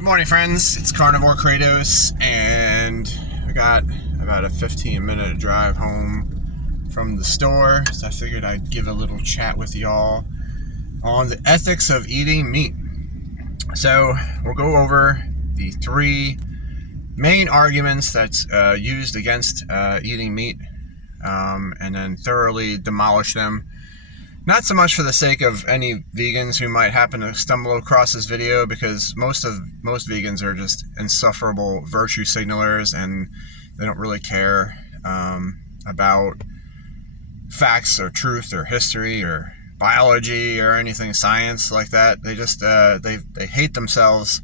Good morning, friends. It's Carnivore Kratos, and I got about a 15-minute drive home from the store, so I figured I'd give a little chat with y'all on the ethics of eating meat. So we'll go over the three main arguments that's used against eating meat, and then thoroughly demolish them. Not so much for the sake of any vegans who might happen to stumble across this video, because most vegans are just insufferable virtue signalers, and they don't really care about facts or truth or history or biology or anything science like that. They just they hate themselves,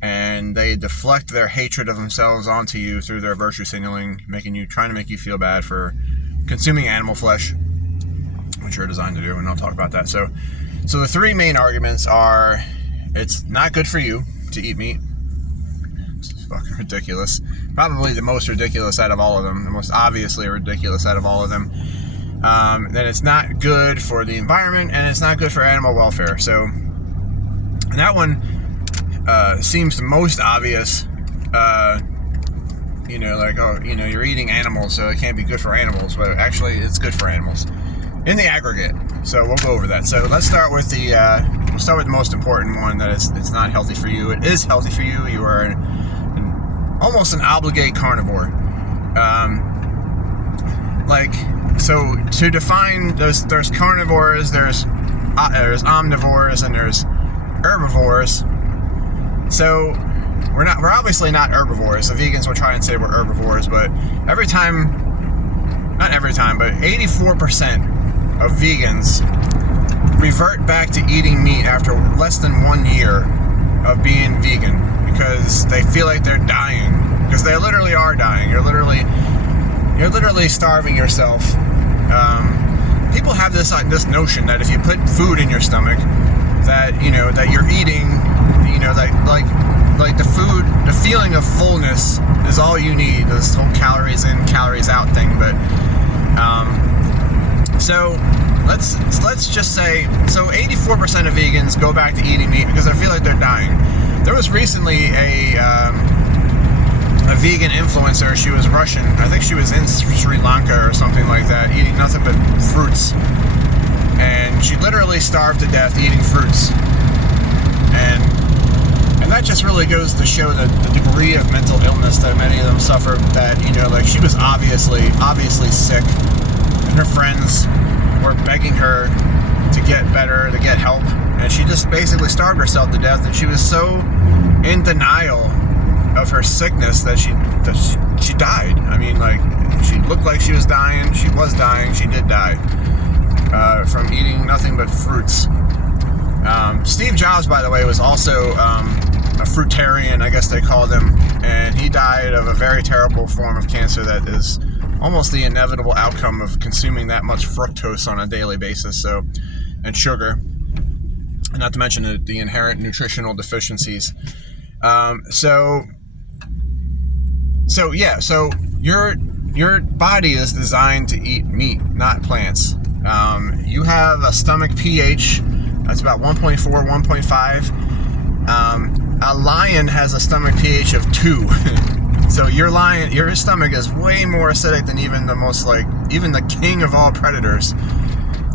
and they deflect their hatred of themselves onto you through their virtue signaling, trying to make you feel bad for consuming animal flesh, which you're designed to do, and I'll talk about that. So the three main arguments are: it's not good for you to eat meat. It's fucking ridiculous. Probably the most ridiculous out of all of them, the most obviously ridiculous out of all of them. Then it's not good for the environment, and it's not good for animal welfare. So, and that one seems the most obvious. You're eating animals, so it can't be good for animals, but actually it's good for animals in the aggregate. So we'll go over that. So let's start with the most important one, that it's not healthy for you. It is healthy for you. You are almost an obligate carnivore. So to define, there's carnivores, there's omnivores, and there's herbivores. So we're obviously not herbivores. The vegans will try and say we're herbivores, but not every time, but 84% of vegans revert back to eating meat after less than 1 year of being vegan, because they feel like they're dying, because they literally are dying. You're literally starving yourself. People have this notion that if you put food in your stomach, that you're eating, like the feeling of fullness is all you need. This whole calories in, calories out thing. But so let's just say, so 84% of vegans go back to eating meat because they feel like they're dying. There was recently a vegan influencer. She was Russian. I think she was in Sri Lanka or something like that, eating nothing but fruits. And she literally starved to death eating fruits. And that just really goes to show the degree of mental illness that many of them suffer. That, she was obviously sick, and her friends were begging her to get better, to get help, and she just basically starved herself to death. And she was so in denial of her sickness that she died. I mean, she looked like she was dying. She was dying. She did die from eating nothing but fruits. Steve Jobs, by the way, was also a fruitarian, I guess they called him, and he died of a very terrible form of cancer that is almost the inevitable outcome of consuming that much fructose on a daily basis, and sugar, and not to mention the inherent nutritional deficiencies. So your body is designed to eat meat, not plants. You have a stomach pH that's about 1.4, 1.5. A lion has a stomach pH of 2. So your stomach is way more acidic than even the king of all predators,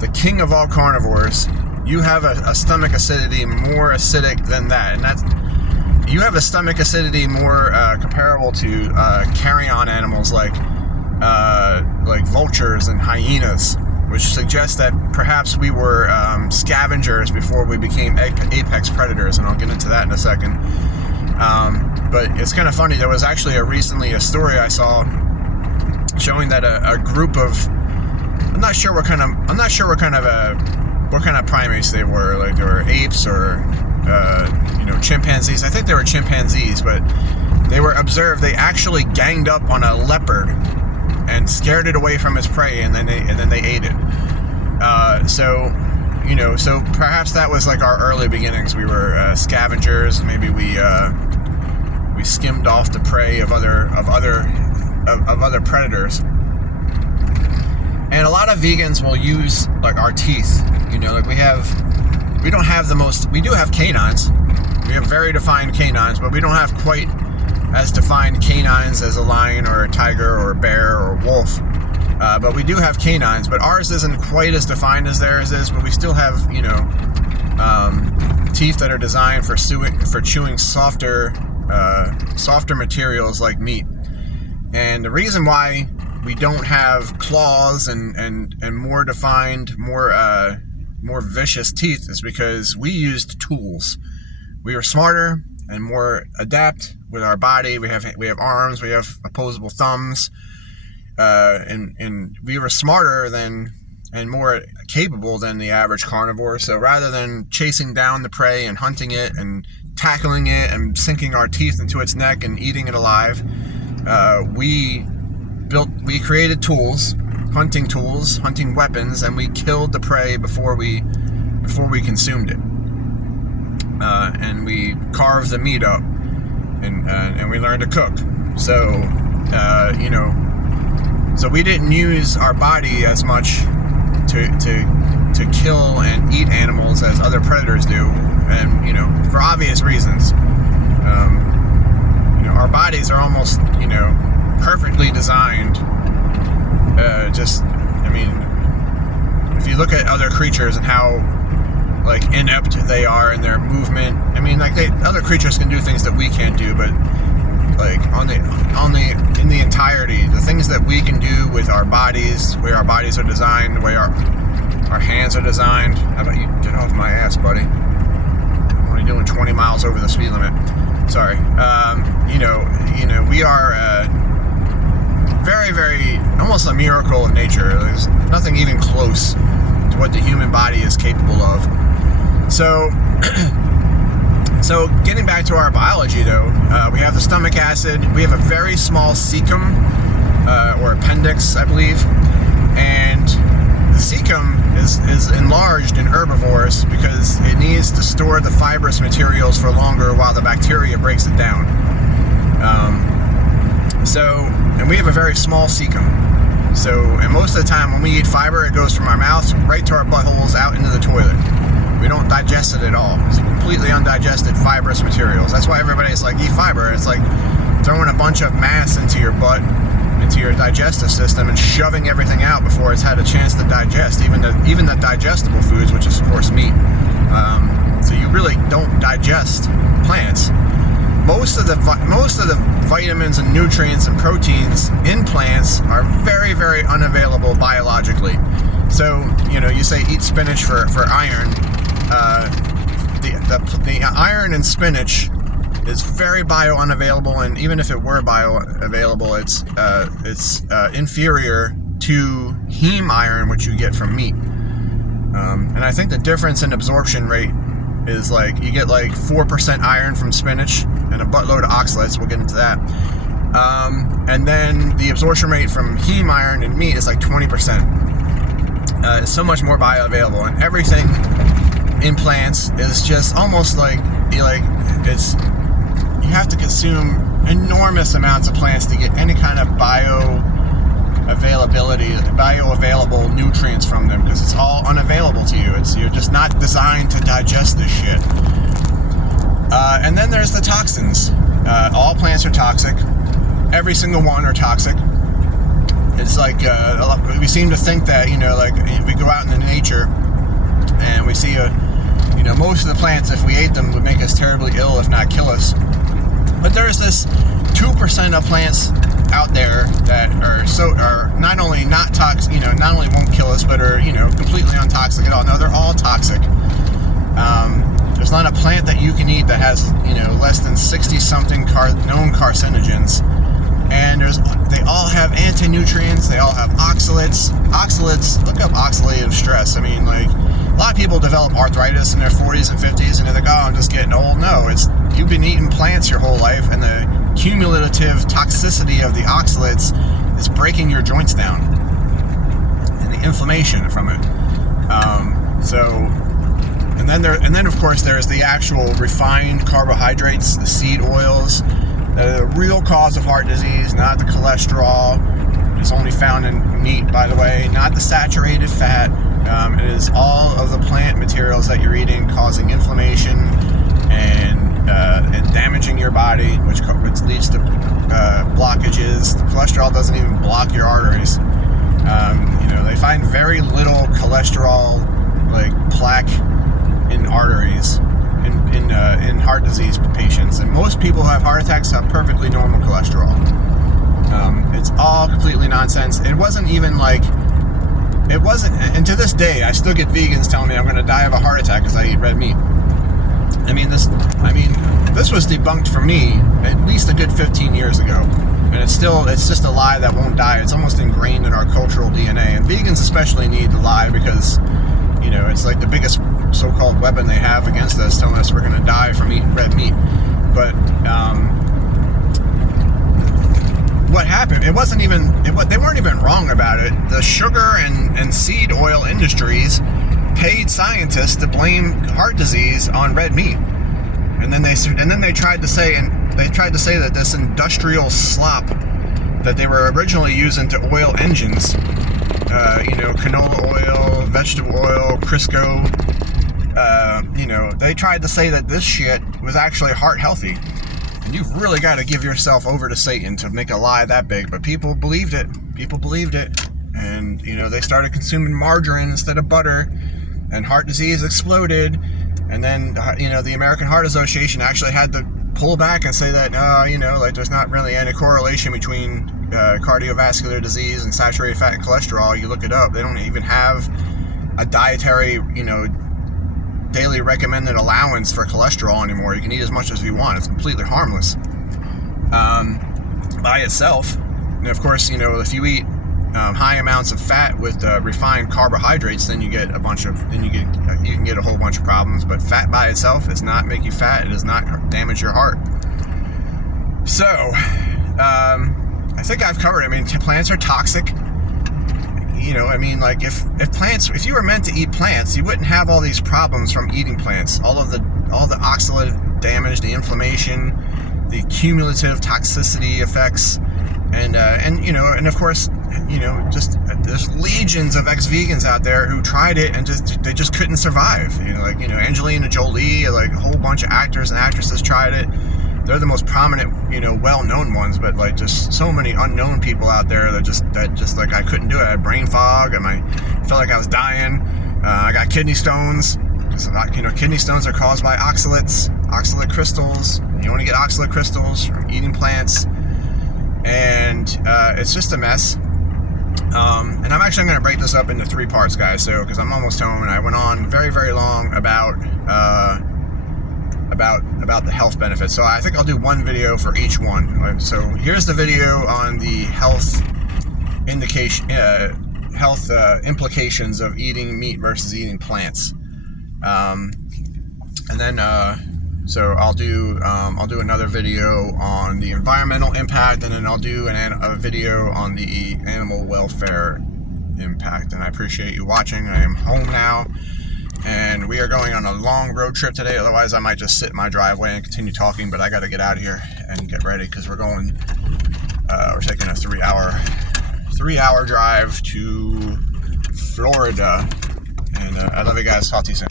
the king of all carnivores. You have a stomach acidity more acidic than that, and you have a stomach acidity more comparable to carrion animals like vultures and hyenas, which suggests that perhaps we were scavengers before we became apex predators, and I'll get into that in a second. But it's kind of funny. There was actually recently a story I saw showing that a group of, I'm not sure what kind of primates they were. Like, they were apes or chimpanzees. I think they were chimpanzees, but they were observed. They actually ganged up on a leopard and scared it away from its prey, and then they ate it. So perhaps that was like our early beginnings. We were scavengers. Maybe we skimmed off the prey of other predators. And a lot of vegans will use our teeth. We do have canines, We have very defined canines, but we don't have quite as defined canines as a lion or a tiger or a bear or a wolf. But we do have canines, but ours isn't quite as defined as theirs is, but we still have, teeth that are designed for chewing softer materials like meat. And the reason why we don't have claws and more defined, more vicious teeth is because we used tools. We were smarter and more adept with our body. We have arms, we have opposable thumbs, and we were smarter than and more capable than the average carnivore. So rather than chasing down the prey and hunting it and tackling it and sinking our teeth into its neck and eating it alive, we created tools, hunting weapons, and we killed the prey before we consumed it. And we carved the meat up, and we learned to cook. So, so we didn't use our body as much to kill and eat animals as other predators do, and for obvious reasons. Our bodies are almost perfectly designed. If you look at other creatures and how inept they are in their movement, other creatures can do things that we can't do, but in the entirety, the things that we can do with our bodies, the way our bodies are designed, the way our hands are designed. How about you get off my ass, buddy? I'm only doing 20 miles over the speed limit. Sorry. We are very, very, almost a miracle of nature. There's nothing even close to what the human body is capable of. So getting back to our biology, though, we have the stomach acid. We have a very small cecum, or appendix, I believe. And the cecum is enlarged in herbivores because it needs to store the fibrous materials for longer while the bacteria breaks it down. And we have a very small cecum. And most of the time when we eat fiber, it goes from our mouths right to our buttholes out into the toilet. We don't digest it at all. It's completely undigested fibrous materials. That's why everybody's like, eat fiber. It's like throwing a bunch of mass into your butt, into your digestive system, and shoving everything out before it's had a chance to digest, even the digestible foods, which is of course meat. So you really don't digest plants. Most of the vitamins and nutrients and proteins in plants are very, very unavailable biologically. So you say eat spinach for iron. The iron in spinach is very bio-unavailable, and even if it were bio-available, it's inferior to heme iron, which you get from meat. And I think the difference in absorption rate is you get 4% iron from spinach and a buttload of oxalates. We'll get into that. And then the absorption rate from heme iron in meat is 20%. It's so much more bioavailable, and everything in plants is just almost you have to consume enormous amounts of plants to get any kind of bioavailable nutrients from them, because it's all unavailable to you. You're just not designed to digest this shit. And then there's the toxins. All plants are toxic. Every single one are toxic. It's we seem to think that, if we go out into nature and we see most of the plants, if we ate them, would make us terribly ill, if not kill us. But there's this 2% of plants out there that are not only not toxic, not only won't kill us, but are, completely untoxic at all. No, they're all toxic. There's not a plant that you can eat that has, less than 60-something known carcinogens. And they all have anti-nutrients, they all have oxalates. Look up oxidative stress. A lot of people develop arthritis in their 40s and 50s, and they're like, oh, I'm just getting old. No, you've been eating plants your whole life, and the cumulative toxicity of the oxalates is breaking your joints down, and the inflammation from it. And then of course there's the actual refined carbohydrates, the seed oils, that are the real cause of heart disease, not the cholesterol. It's only found in meat, by the way, not the saturated fat. It is all of the plant materials that you're eating causing inflammation and and damaging your body, which leads to blockages. The cholesterol doesn't even block your arteries. They find very little cholesterol, like plaque, in arteries in heart disease patients, and most people who have heart attacks have perfectly normal cholesterol. It's all completely nonsense. It wasn't, and to this day, I still get vegans telling me I'm going to die of a heart attack because I eat red meat. This was debunked for me at least a good 15 years ago, and it's just a lie that won't die. It's almost ingrained in our cultural DNA, and vegans especially need to lie because, it's like the biggest so-called weapon they have against us, telling us we're going to die from eating red meat. But what happened? They weren't even wrong about it. The sugar and seed oil industries paid scientists to blame heart disease on red meat, and then they tried to say that this industrial slop that they were originally using to oil engines, canola oil, vegetable oil, Crisco, they tried to say that this shit was actually heart healthy. And you've really got to give yourself over to Satan to make a lie that big. But people believed it. And, they started consuming margarine instead of butter. And heart disease exploded. And then, the American Heart Association actually had to pull back and say that, there's not really any correlation between cardiovascular disease and saturated fat and cholesterol. You look it up. They don't even have a dietary, daily recommended allowance for cholesterol anymore. You can eat as much as you want. It's completely harmless by itself. And of course, if you eat high amounts of fat with refined carbohydrates, then you can get a whole bunch of problems. But fat by itself does not make you fat. It does not damage your heart. So I think I've covered it. Plants are toxic. If you were meant to eat plants, you wouldn't have all these problems from eating plants. All the oxidative damage, the inflammation, the cumulative toxicity effects, and of course, there's legions of ex-vegans out there who tried it and they just couldn't survive. Angelina Jolie, like a whole bunch of actors and actresses tried it. They're the most prominent, well-known ones, but just so many unknown people out there that just I couldn't do it. I had brain fog, and I felt like I was dying. I got kidney stones. Kidney stones are caused by oxalate crystals. You only get oxalate crystals from eating plants, and it's just a mess. And I'm actually going to break this up into 3 parts, guys. So, because I'm almost home, and I went on very, very long about the health benefits. So I think I'll do one video for each one. So here's the video on the health implications of eating meat versus eating plants. So I'll do another video on the environmental impact, and then I'll do a video on the animal welfare impact. And I appreciate you watching. I am home now, and we are going on a long road trip today. Otherwise, I might just sit in my driveway and continue talking. But I got to get out of here and get ready because we're going. We're taking a 3-hour drive to Florida. And I love you guys. Talk to you soon.